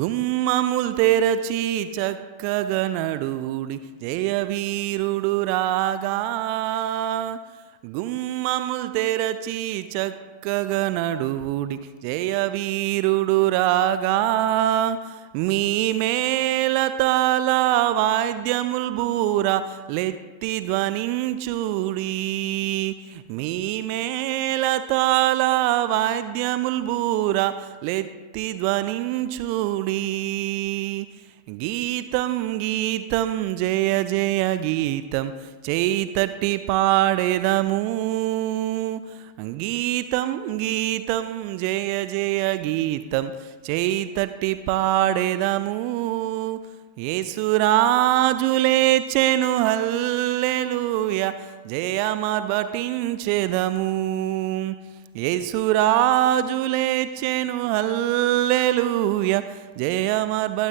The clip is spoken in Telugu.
గుమ్మములు తెరచి చక్కగా నడువుడి జయవీరుడు రాగా. గుమ్మములు తెరచి చక్కగా నడువుడి జయవీరుడు రాగా. మీ మేళతాల వాద్యముల్ బూర లెత్తి ధ్వనించుడీ. మీ మేళతాళ వాద్యముల్బూర లెత్తి ధ్వనించుడి. గీతం గీతం జయ జయ గీతం చేతట్టి పాడెదము. గీతం గీతం జయ జయ గీతం చేతట్టి పాడెదము. యేసురాజు లేచెను హల్లెలూయ జయమర్బటించెదము. యేసురాజు లేచెను హల్లెలూయ జయమర్బటించెదము.